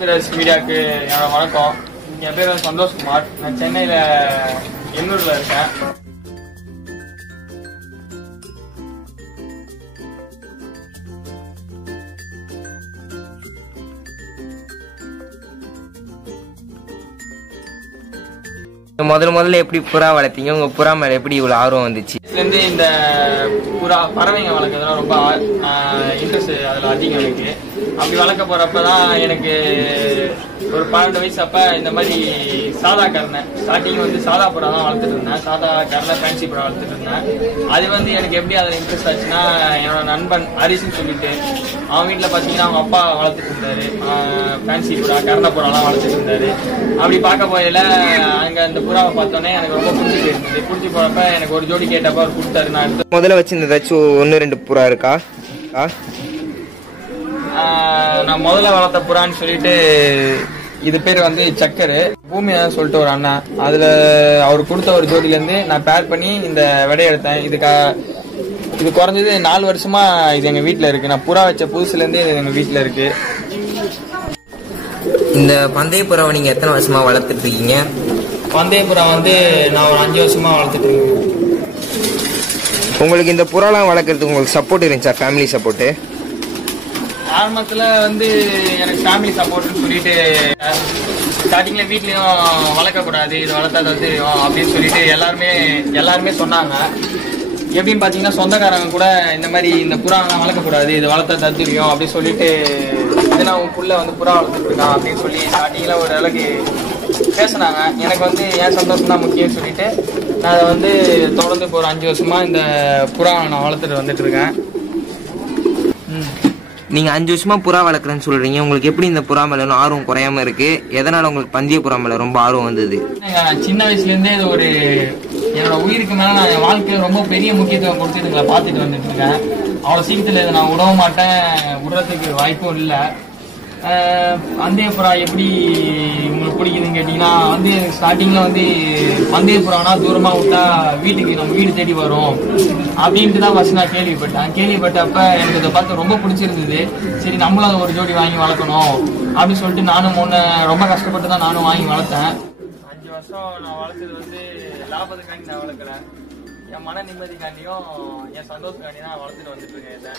மீடியாவுக்கு என்னோட வணக்கம். என் பேர் வந்து சந்தோஷ்குமார். நான் சென்னையில் எண்ணூரில் இருக்கேன். முதல்ல எப்படி புறா வளர்த்தீங்க? உங்க புறா மேல எப்படி இவ்வளவு ஆர்வம் வந்துச்சு? இதுலேருந்து இந்த புறா பறவைங்க வளர்க்குறதுலாம் ரொம்ப இன்ட்ரெஸ்ட் அதில் அதிகம் எனக்கு. அப்படி வளர்க்க போறப்பதான் எனக்கு ஒரு 12 வயசு அப்ப இந்த மாதிரி சாதா கரணை ஸ்டார்டிங் வந்து சாதா புறா தான் வளர்த்துட்டு இருந்தேன். சாதா கரணை ஃபேன்சி புறா வளர்த்துட்டு இருந்தேன். அது வந்து எனக்கு எப்படி அதில் இன்ட்ரெஸ்ட் ஆச்சுன்னா, என்னோட நண்பன் ஹரிஸ்ன்னு சொல்லிட்டு அவன் வீட்டில் பார்த்தீங்கன்னா அவங்க அப்பா வளர்த்துட்டு இருந்தாரு. ஃபேன்சி புறா கரணை புறாலாம் வளர்த்துட்டு இருந்தாரு. அப்படி பார்க்க போயில அங்கே அந்த புறாவை பார்த்தோன்னே எனக்கு ரொம்ப பிடிச்சி போயிருந்தது. பிடிச்சி போறப்ப எனக்கு ஒரு ஜோடி கேட்டப்ப அவர் கொடுத்தாரு. நான் முதல்ல வச்சிருந்த ஏதாச்சும் 1-2 புறா இருக்கா? நான் முதல்ல வளர்த்த புறான்னு சொல்லிட்டு இது பேர் வந்து சக்கரு பூமியான்னு சொல்லிட்டு ஒரு அண்ணா. அதுல அவர் கொடுத்த ஒரு ஜோடியில இருந்து நான் பேர் பண்ணி இந்த விடைய எடுத்தேன். இது குறைஞ்சது 4 வருஷமா இது எங்க வீட்டுல இருக்கு. நான் புறா வச்ச புதுசுல இருந்து எங்க வீட்டுல இருக்கு. இந்த பந்தய புறாவை நீங்க எத்தனை வருஷமா வளர்த்துட்டு இருக்கீங்க? பந்தய புறா வந்து நான் ஒரு 5 வருஷமா வளர்த்துட்டு இருக்கேன். உங்களுக்கு இந்த புறாலாம் வளர்க்கறதுக்கு உங்களுக்கு சப்போர்ட் இருந்துச்சா? Family support? ஆரம்பத்துல வந்து எனக்கு ஃபேமிலி சப்போர்ட்னு சொல்லிட்டு ஸ்டார்டிங்ல வீட்லயும் வளர்க்கக்கூடாது, இது வளர்த்தா தத்துரியும் அப்படின்னு சொல்லிட்டு எல்லாருமே சொன்னாங்க. எப்படின்னு பாத்தீங்கன்னா சொந்தக்காரங்க கூட இந்த மாதிரி இந்த புறா வளர்க்கக்கூடாது, இது வளர்த்தா தத்துரியும் அப்படின்னு சொல்லிட்டு இதுனா உன் புள்ள வந்து புறா வளர்த்துட்டு இருக்கான் அப்படின்னு சொல்லி ஸ்டார்டிங்ல ஒரு அளவுக்கு பேசினாங்க. எனக்கு வந்து என் சந்தோஷம் தான் முக்கியம்னு சொல்லிட்டு நான் அதை வந்து தொடர்ந்து இப்போ ஒரு 5 வருஷமா இந்த புறா நான் வளர்த்துட்டு வந்துட்டு இருக்கேன். நீங்க 5 வருஷமா புறா வளர்க்குறேன்னு சொல்றீங்க. உங்களுக்கு எப்படி இந்த புறா மேல ஆர்வம் குறையாம இருக்கு? எதனால உங்களுக்கு பந்தய புறா மேல ரொம்ப ஆர்வம் வந்தது? சின்ன வயசுல இருந்தே இது ஒரு என்னோட உயிருக்கு மேல நான் என் வாழ்க்கையில ரொம்ப பெரிய முக்கியத்துவம் கொடுத்து இதுங்களை பார்த்துட்டு வந்துட்டு இருக்கேன். அவ்வளவு சீக்கிரத்துல இதை நான் விடவும் மாட்டேன், விடுறதுக்கு வாய்ப்பும் இல்லை. பந்தய புறா எப்படி உங்களுக்கு பிடிக்குதுன்னு கேட்டீங்கன்னா வந்து ஸ்டார்டிங்ல வந்து பந்தய புறானா தூரமா விட்டா நம்ம வீடு தேடி வரும் அப்படின்ட்டு தான் ஃபர்ஸ்ட் நான் கேள்விப்பட்டப்ப எனக்கு இதை பார்த்து ரொம்ப பிடிச்சிருந்தது. சரி நம்மளும் அதை ஒரு ஜோடி வாங்கி வளர்க்கணும் அப்படின்னு சொல்லிட்டு நானும் ரொம்ப கஷ்டப்பட்டு தான் நானும் வாங்கி வளர்த்தேன். 5 வருஷம் நான் வளர்த்தது வந்து லாபத்துக்காண்டி நான் வளர்க்குறேன். என் மன நிம்மதிக்காண்டியும் என் சந்தோஷக்காண்டி தான் வளர்த்துட்டு வந்துட்டு இருக்கேன் இதை.